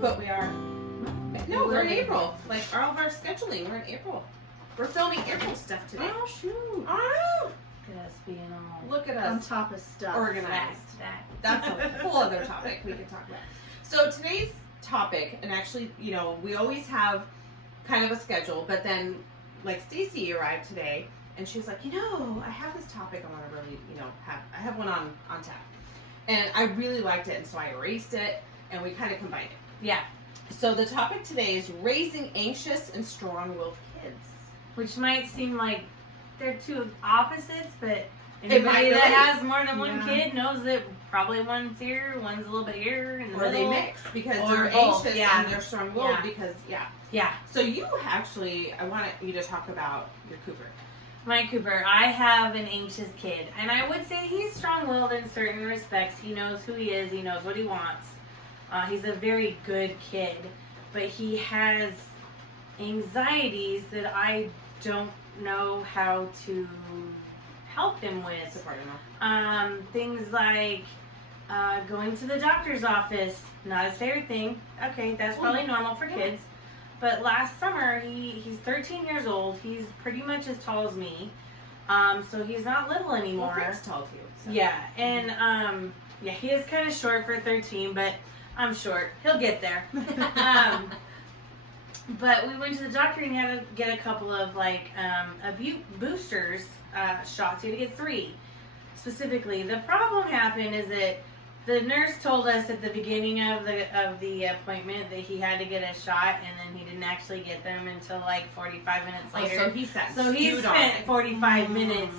But we are. No, we're in April. Like all of our scheduling, we're in April. We're filming April stuff today. Oh shoot! Oh, Look at us being all look at On us top of stuff. organized. that. That's a whole other topic we can talk about. So today's topic, and actually, you know, we always have kind of a schedule, but then, like, Stacy arrived today, and she was like, you know, I have this topic I want to really, you know, I have one on tap. And I really liked it, and so I erased it, and we kind of combined it. Yeah. So the topic today is raising anxious and strong-willed kids. Which might seem like they're two opposites, but might anybody that relate. has more than one Yeah. kid knows that probably one's here, one's a little bit here, in the Or they middle. mix, because Or they're both, anxious yeah. and they're strong-willed, Yeah. because, yeah. Yeah. So you actually, I want you to talk about your Cooper. My Cooper, I have an anxious kid, and I would say he's strong-willed in certain respects. He knows who he is. He knows what he wants. He's a very good kid, but he has anxieties that I don't know how to help him with. Support him. Things like going to the doctor's office, not his favorite thing. Okay, that's probably normal for kids. But last summer, he's 13 years old. He's pretty much as tall as me. So he's not little anymore. Well, Frank's tall too. So. Yeah, and yeah, he is kind of short for 13, but I'm short. He'll get there. But we went to the doctor and he had to get a couple of like boosters shots. He had to get 3 specifically. The problem happened is that the nurse told us at the beginning of the appointment that he had to get a shot, and then he didn't actually get them until like 45 minutes later. So he spent 45 minutes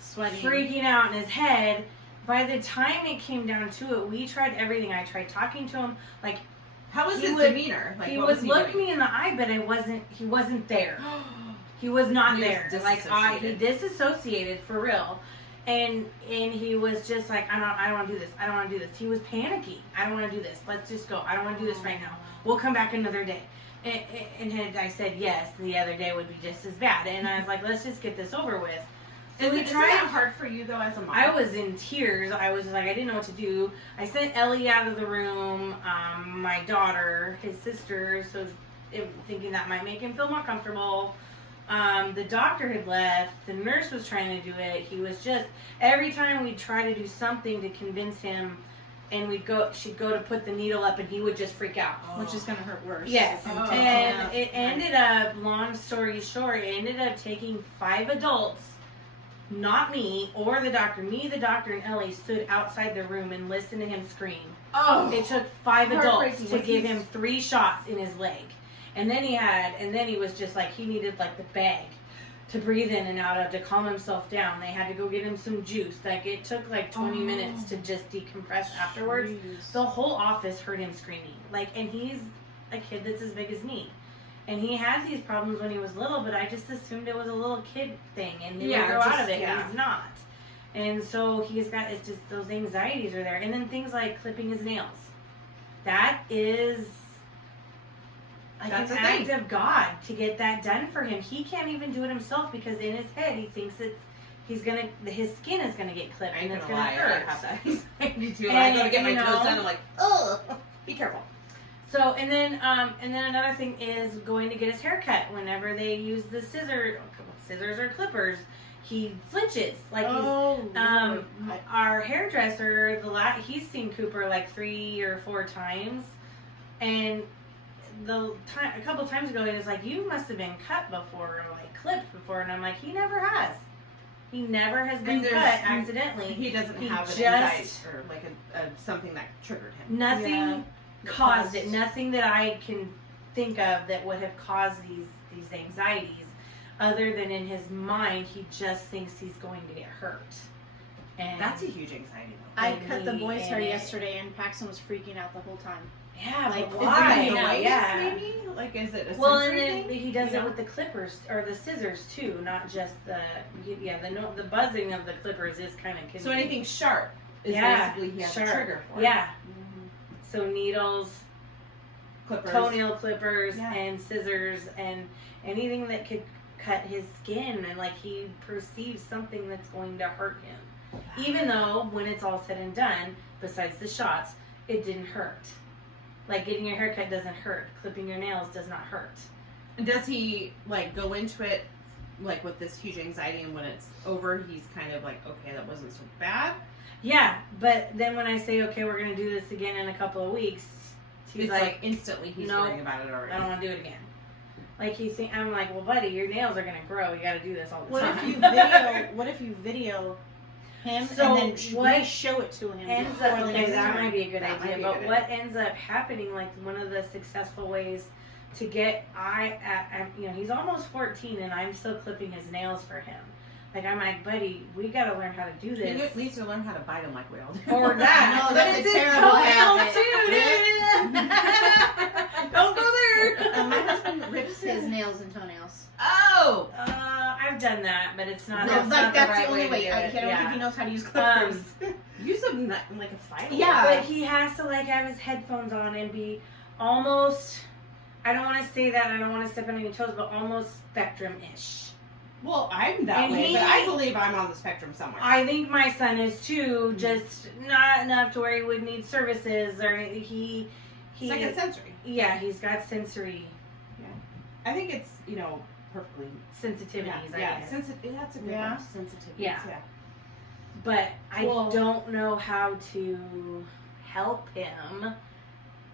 Sweating. freaking out in his head. By the time it came down to it, we tried everything. I tried talking to him. Like, How was he his would- demeanor? Like, he what would was he look doing? me in the eye, but he wasn't there. He was not He was there. He disassociated for real. And he was just like, I don't want to do this. I don't want to do this. He was panicking. I don't want to do this. Let's just go. I don't want to do this right now. We'll come back another day. And I said yes. The other day would be just as bad. And I was like, let's just get this over with. So we Isn't tried. it hard for you though as a mom? I was in tears. I was just like, I didn't know what to do. I sent Ellie out of the room, my daughter, his sister, so thinking that might make him feel more comfortable. The doctor had left. The nurse was trying to do it. He was just, every time we'd try to do something to convince him, and she'd go to put the needle up, and he would just freak out. Which is going to hurt worse. Yes, Oh. and it ended up, long story short, it ended up taking 5 adults, not me or the doctor. Me, the doctor, and Ellie stood outside the room and listened to him scream. Oh, It took 5 adults Heartbreaking. to Was give he- him 3 shots in his leg. And then he was just like, he needed like the bag to breathe in and out of to calm himself down. They had to go get him some juice. Like, it took like 20 minutes to just decompress afterwards. Jeez. The whole office heard him screaming. Like, and he's a kid that's as big as me. And he had these problems when he was little, but I just assumed it was a little kid thing and he would grow out of it, and he's not. And so it's just those anxieties are there. And then things like clipping his nails. That is like That's an a act thing. of God to get that done for him. He can't even do it himself because in his head he thinks his skin is gonna get clipped I ain't and it's gonna gonna lie, I hurt. have that anxiety too. And, I go to get my you toes know, done, I'm like, ugh, be careful. So and then another thing is going to get his hair cut. Whenever they use the scissors or clippers, he flinches. Like our hairdresser, he's seen Cooper like 3 or 4 times, and a couple times ago he was like, "You must have been cut before, or like clipped before," and I'm like, "He never has. He never has been cut accidentally. He doesn't He have an just- anxiety or like something that triggered him. Nothing Yeah. caused it. Nothing that I can think of that would have caused these anxieties, other than in his mind, he just thinks he's going to get hurt. And That's a huge anxiety though. I and cut the he- boy's hair and it- yesterday, and Paxton was freaking out the whole time. Yeah, Like, but is it why? gonna be the waves, Yeah. maybe? Like, is it a Well, and sensory then thing? he does You it know? with the clippers or the scissors too, not just the buzzing of the clippers is kind of So anything sharp is Yeah, basically he has sharp. a trigger for. Yeah. So needles, Clippers. toenail clippers, Yeah. and scissors, and anything that could cut his skin, and like he perceives something that's going to hurt him. Even though when it's all said and done, besides the shots, it didn't hurt. Like, getting your haircut doesn't hurt. Clipping your nails does not hurt. Does he, like, go into it, like, with this huge anxiety, and when it's over, he's kind of like, okay, that wasn't so bad? Yeah, but then when I say, okay, we're going to do this again in a couple of weeks, he's It's like instantly he's nope, worrying about it already. I don't want to do it again. Like, I'm like, well, buddy, your nails are going to grow. You got to do this all the What time. if you video him So and then what show it to him? ends before up, the okay, next that time? might be a good That might idea, be a but good what idea. ends up happening, like, one of the successful ways to get, he's almost 14 and I'm still clipping his nails for him. Like, I'm like, buddy, we got to learn how to do He this. needs to learn how to bite him like we all do. Or that. No, But that's it's a his terrible toenails too, dude. Don't go there. My husband rips his nails and toenails. Oh! I've done that, but it's not. No, That's like not that's the right the only way. to do I it. don't think he knows how to use clippers. Use them like a file. Yeah. But he has to, like, have his headphones on and be almost. I don't want to say that. I don't want to step on any toes, but almost spectrum-ish. Well, I'm that And way, he- but I believe I'm on the spectrum somewhere. I think my son is too, just not enough to where he would need services or anything. Second sensory. Yeah, he's got sensory I think it's, perfectly. sensitivities, I Yeah, guess. that's a good Yeah. one. Sensitivities. Yeah. Yeah. But I Well- don't know how to help him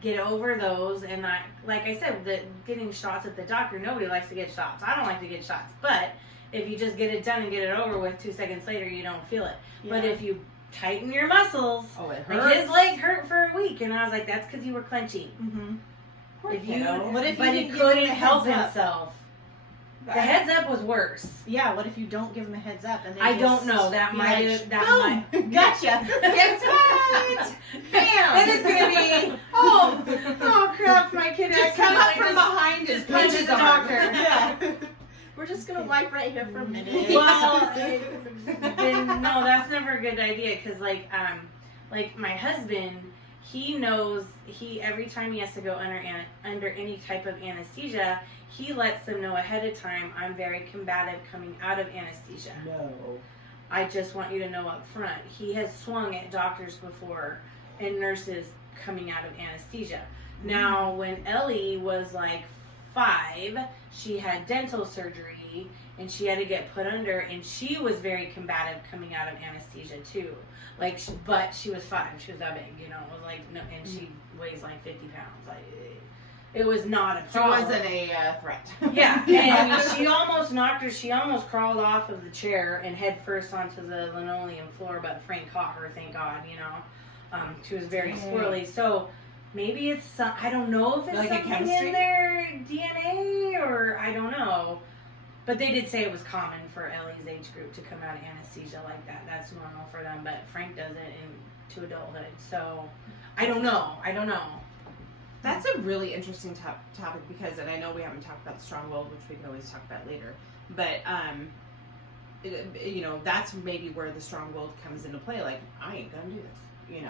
get over those. And like I said, getting shots at the doctor, nobody likes to get shots. I don't like to get shots. But if you just get it done and get it over with, 2 seconds later, you don't feel it. But if you tighten your muscles, Oh, it like hurts. his leg hurt for a week, and I was like, that's because you were clenching. Mm-hmm. But he didn't give couldn't him the help heads up? himself. The heads up was worse. Yeah, what if you don't give him a heads up? And they I just don't know. That be might like, have. That boom, might. gotcha. Guess what? Bam! Then it's gonna be, oh crap! My kid Just come up from behind and punch punches his the arm. doctor. Yeah. We're just gonna wipe right here for a minute. Well, then no, that's never a good idea because like my husband, he knows every time he has to go under any type of anesthesia, he lets them know ahead of time. I'm very combative coming out of anesthesia. No. I just want you to know up front. He has swung at doctors before and nurses coming out of anesthesia. Now, when Ellie was like 5, she had dental surgery and she had to get put under, and she was very combative coming out of anesthesia too. Like, but she was 5. She was that big, It was like no, and she weighs like 50 pounds. Like, it was not a She problem. wasn't a threat. Yeah, and she almost knocked her. She almost crawled off of the chair and head first onto the linoleum floor, but Frank caught her, thank God, She was very squirrely. So maybe it's some, I don't know if it's Like a something chemistry? in their DNA or I don't know. But they did say it was common for Ellie's age group to come out of anesthesia like that. That's normal for them, but Frank does it into adulthood. So I don't know. That's a really interesting topic because, and I know we haven't talked about the strong-willed, which we can always talk about later, but that's maybe where the strong-willed comes into play. Like, I ain't gonna do this,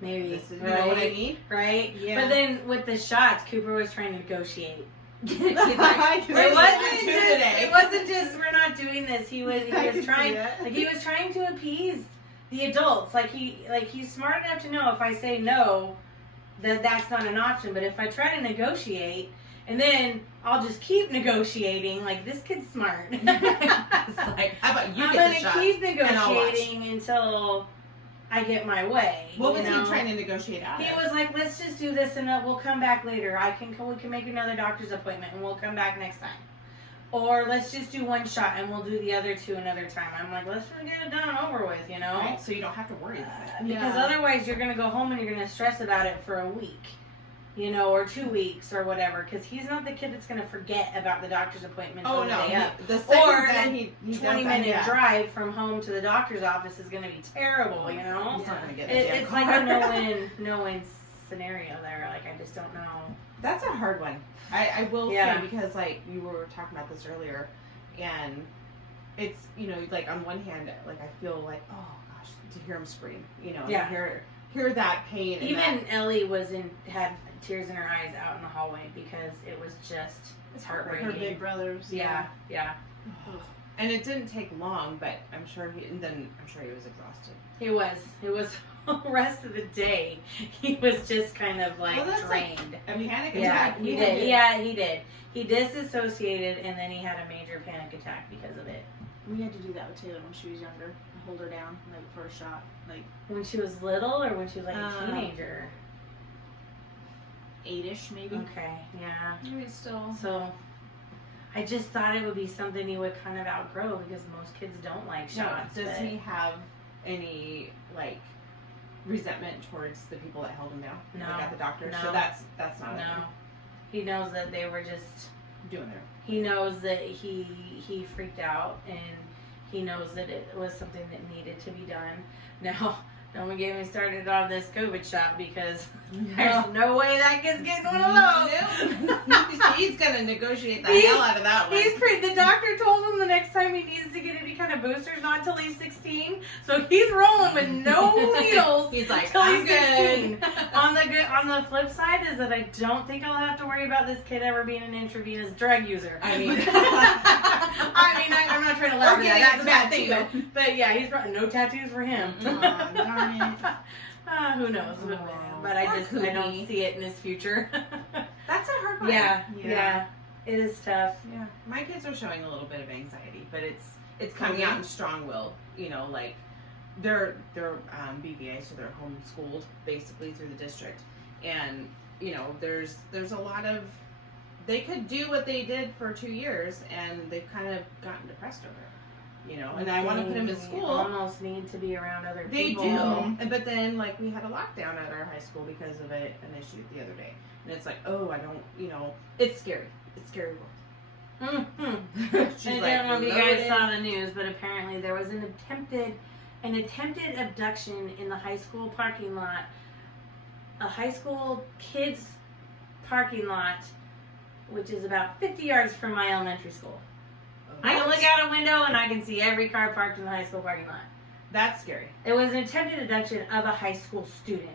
Maybe. This is, you know what I mean? Right? Yeah. But then with the shots, Cooper was trying to negotiate. He's like, it wasn't just we're not doing this. He was trying he was trying to appease the adults. Like he's smart enough to know if I say no, that's not an option. But if I try to negotiate and then I'll just keep negotiating, like this kid's smart. It's like, how about you I'm get the gonna shots keep and I'll watch. negotiating until I get my way. What was you know? he trying to negotiate out He of? was like, let's just do this and we'll come back later. we can make another doctor's appointment and we'll come back next time. Or let's just do one shot and we'll do the other 2 another time. I'm like, let's just get it done and over with, Right? So you don't have to worry about it. Because otherwise you're going to go home and you're going to stress about it for a week. Or 2 weeks or whatever. Because he's not the kid that's going to forget about the doctor's appointment Oh, the no. day up. The second Or that the he 20-minute drive from home to the doctor's office is going to be terrible, He's not going to get the damn It's car. like a no-win scenario there. Like, I just don't know. That's a hard one. I will Yeah. say, because like you were talking about this earlier, and it's like on one hand, like I feel like, oh gosh, to hear him scream, Yeah. and hear that pain. And Even that, Ellie had tears in her eyes out in the hallway because it was just it's heartbreaking. Her big brothers. Yeah. and it didn't take long, but I'm sure he was exhausted. It was whole rest of the day, he was just kind of like that's drained. Like a panic Yeah, attack. he did. Yeah, he did. He disassociated, and then he had a major panic attack because of it. We had to do that with Taylor when she was younger. Hold her down, like for a shot, like when she was little, or when she was like a teenager. 8-ish maybe. Okay, yeah. I mean, still. So, I just thought it would be something he would kind of outgrow because most kids don't like shots. Does he have any like resentment towards the people that held him down? No. Like at the doctor. No. So that's not No. He knows that they were just doing their. He knows that he freaked out, and he knows that it was something that needed to be done. Now, don't get me started on this COVID shot because there's no way that kid's getting one of those. He's gonna negotiate the hell out of that one. The doctor told him the next time he needs to get any kind of boosters, not until he's 16. So he's rolling with no needles. He's like, until I'm he's 16. good. On the flip side is that I don't think I'll have to worry about this kid ever being an intravenous drug user. I mean, I'm not trying to laugh at that. That's a bad thing, too. but yeah, he's got no tattoos for him. Darn it. Who knows? But I don't see it in his future. That's a hard part. Yeah. It is tough. Yeah. My kids are showing a little bit of anxiety, but it's coming out in strong will. You know, like they're BVA, so they're homeschooled basically through the district, and you know, there's a lot of they could do what they did for 2 years, and they've kind of gotten depressed over it. You know, and I want to put them in school. Almost need to be around other people. They do, but then like we had a lockdown at our high school because of an issue the other day, and it's like, oh, I don't, you know, it's scary. It's scary world. Mm-hmm. I don't know if you guys saw the news, but apparently there was an attempted abduction in the high school parking lot, a high school kids parking lot, which is about 50 yards from my elementary school. I can look out a window and I can see every car parked in the high school parking lot. That's scary. It was an attempted abduction of a high school student.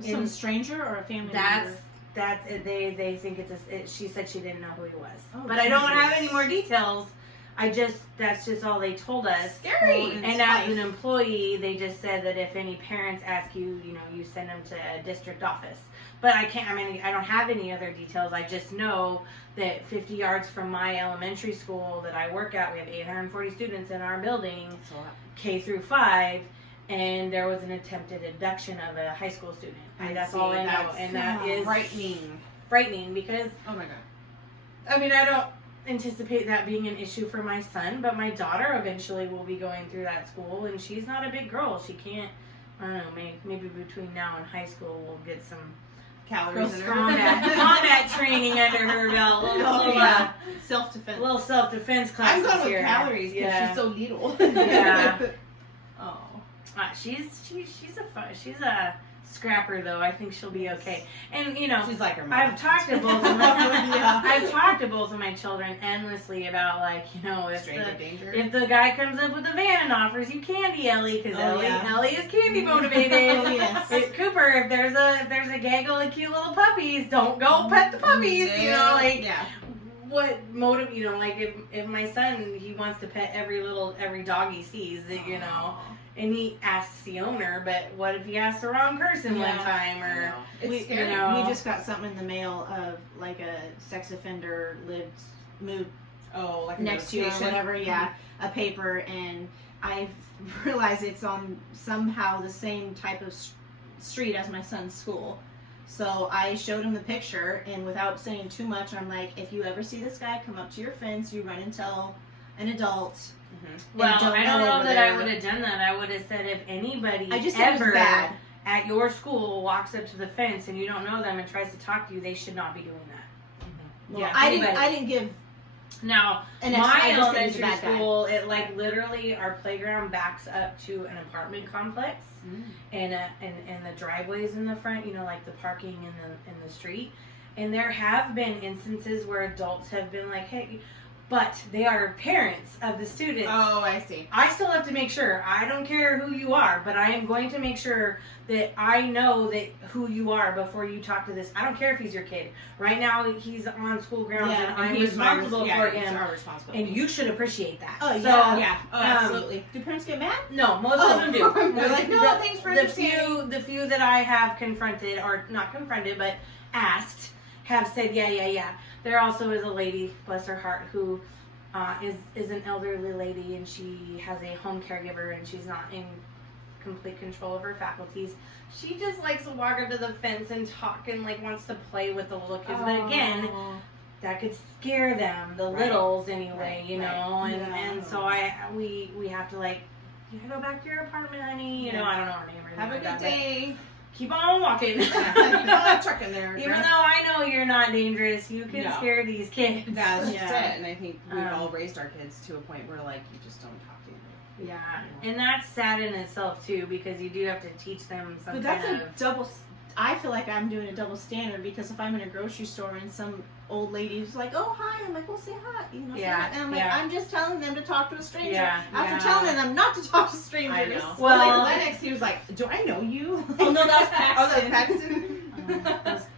Some stranger or a family member? That's they think she said she didn't know who he was. Oh, but I don't have any more details. That's just all they told us. Scary. And as an employee, they just said that if any parents ask you, you know, you send them to a district office. But I don't have any other details. I just know that 50 yards from my elementary school that I work at, we have 840 students in our building, K through 5, and there was an attempted abduction of a high school student. That's all I know. And that is frightening because, oh my God. I mean, I don't anticipate that being an issue for my son, but my daughter eventually will be going through that school, and she's not a big girl. She can't, I don't know, maybe between now and high school we'll get some calories in her combat training under her belt. Self-defense. Little self-defense classes. I'm going with here. calories because Yeah. she's so little. Yeah. Oh. She's a scrapper though. I think she'll be okay. And you know, She's like her mom. I've talked to both of my I've talked to both of my children endlessly about, like, you know, if the guy comes up with a van and offers you candy, Ellie, because Ellie is candy motivated. Cooper, if there's a gaggle of cute little puppies, don't go pet the puppies. You know, like what motive? You know, like if my son, he wants to pet every dog he sees, that, you know. And he asks the owner, but what if he asks the wrong person one time? Or we scary. You know, we just got something in the mail of like a sex offender moved like next to you or whatever. Yeah, a paper, and I realized it's on somehow the same type of street as my son's school. So I showed him the picture, and without saying too much, I'm like, if you ever see this guy come up to your fence, you run and tell an adult. Mm-hmm. Well, I don't know that I would have done that. I would have said if anybody ever at your school walks up to the fence and you don't know them and tries to talk to you, they should not be doing that. Mm-hmm. Well, yeah, I didn't give. Now, my elementary school, it like literally our playground backs up to an apartment complex, and the driveways in the front, you know, like the parking in the street. And there have been instances where adults have been like, hey, but they are parents of the students. Oh, I see. I still have to make sure. I don't care who you are, but I am going to make sure that I know that who you are before you talk to this. I don't care if he's your kid. Right now, he's on school grounds, and I'm responsible for him. And you should appreciate that. Oh, so, yeah. Oh, absolutely. Do parents get mad? No, most of them do. They're like, no, thanks for understanding. The few that I have confronted, or not confronted, but asked, have said, yeah. There also is a lady, bless her heart, who is an elderly lady, and she has a home caregiver, and she's not in complete control of her faculties. She just likes to walk up to the fence and talk and like wants to play with the little kids. But again, that could scare them, the littles anyway, you know. And so we have to like, you gotta go back to your apartment, honey. You know, I don't know her name or anything. Have a good day. Keep on walking. Keep on trucking there. Even though I know you're not dangerous, you can scare these kids. That's just it. And I think we've all raised our kids to a point where like you just don't talk to them. Yeah, and that's sad in itself too, because you do have to teach them some. But that's a double. I feel like I'm doing a double standard, because if I'm in a grocery store and some old lady's like, "Oh, hi," I'm like, "Well, say hi," you know. Yeah. And I'm like, I'm just telling them to talk to a stranger. Yeah. After telling them not to talk to strangers. I know. Well, like Lennox, he was like, "Do I know you?" Oh no, that was Paxton. Oh, that's Paxton.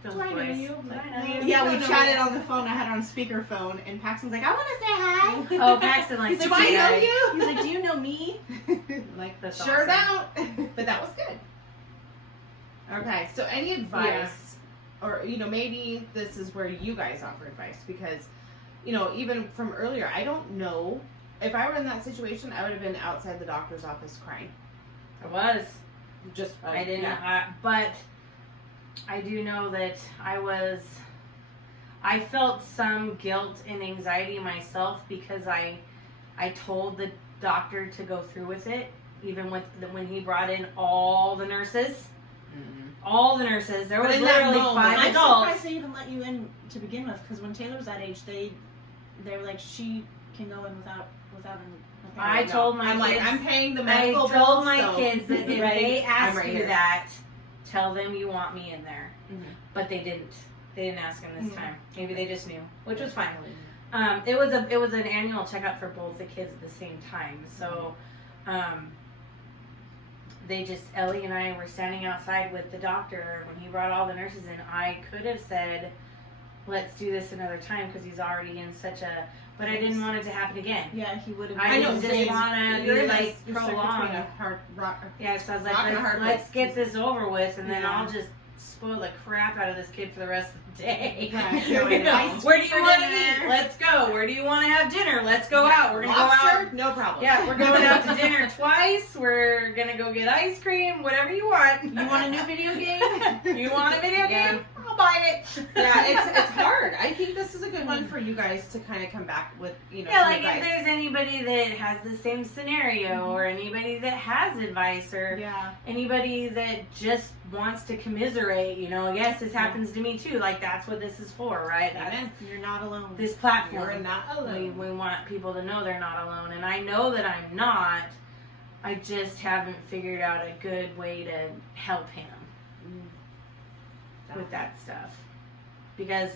those Do I know boys. you? I know you. Yeah, we chatted on the phone. I had it on speakerphone, and Paxton's like, "I want to say hi." Oh, Paxton likes He's to like, say "Do I know hi. you?" He's like, "Do you know me?" Like that's Sure awesome. don't. But that was good. Okay, so any advice, or maybe this is where you guys offer advice, because even from earlier, I don't know if I were in that situation, I would have been outside the doctor's office crying. I was. Just I didn't, but I do know that I felt some guilt and anxiety myself, because I told the doctor to go through with it, even when he brought in all the nurses. All the nurses. There was literally 5 I'm adults. surprised they even let you in to begin with, because when Taylor was that age, they were like, she can go in without I told my kids, like, I'm paying the medical I bill. told my kids that if they ask right you here. that, tell them you want me in there. Mhm. But they didn't. They didn't ask him this time. Maybe they just knew, which was fine. Mm-hmm. It was an annual checkup for both the kids at the same time. So, Ellie and I were standing outside with the doctor when he brought all the nurses in. I could have said, let's do this another time, because he's already in such a, but I didn't want it to happen again. Yeah, he would have. I know, just James, want you're to like prolong. Yeah, so I was like, let's get this over with, and then I'll just spoil the crap out of this kid for the rest of the day. Right. Where do you want to eat? Let's go. Where do you want to have dinner? Let's go out. We're gonna go out. No problem. Yeah, we're going out to dinner twice. We're gonna go get ice cream. Whatever you want. You want a new video game? You want a video game? I'll buy it. Yeah, it's hard. I think this is a good one for you guys to kind of come back with, Yeah, like if there's anybody that has the same scenario, or anybody that has advice, or anybody that just wants to commiserate, yes, this happens to me too. Like, that's what this is for, right? You're not alone. This platform. You're not alone. We want people to know they're not alone, and I know that I'm not. I just haven't figured out a good way to help him with that stuff. Because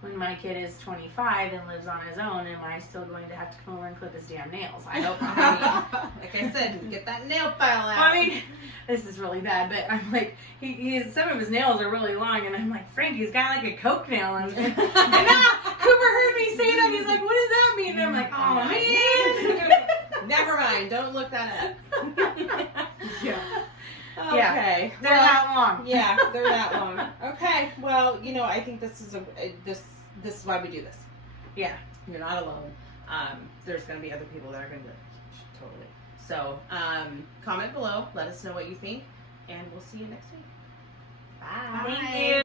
when my kid is 25 and lives on his own, am I still going to have to come over and clip his damn nails? I hope not. Like I said, get that nail file out. I mean, this is really bad, but I'm like, some of his nails are really long, and I'm like, Frank, he's got like a coke nail. And Cooper heard me say that. He's like, what does that mean? And I'm like, oh man. Never mind. Don't look that up. Yeah. Okay. They're that long. Yeah, they're that long. Okay. Well, I think this is this is why we do this. Yeah. You're not alone. There's going to be other people that are going to do it. Totally. So, comment below. Let us know what you think, and we'll see you next week. Bye. Thank you.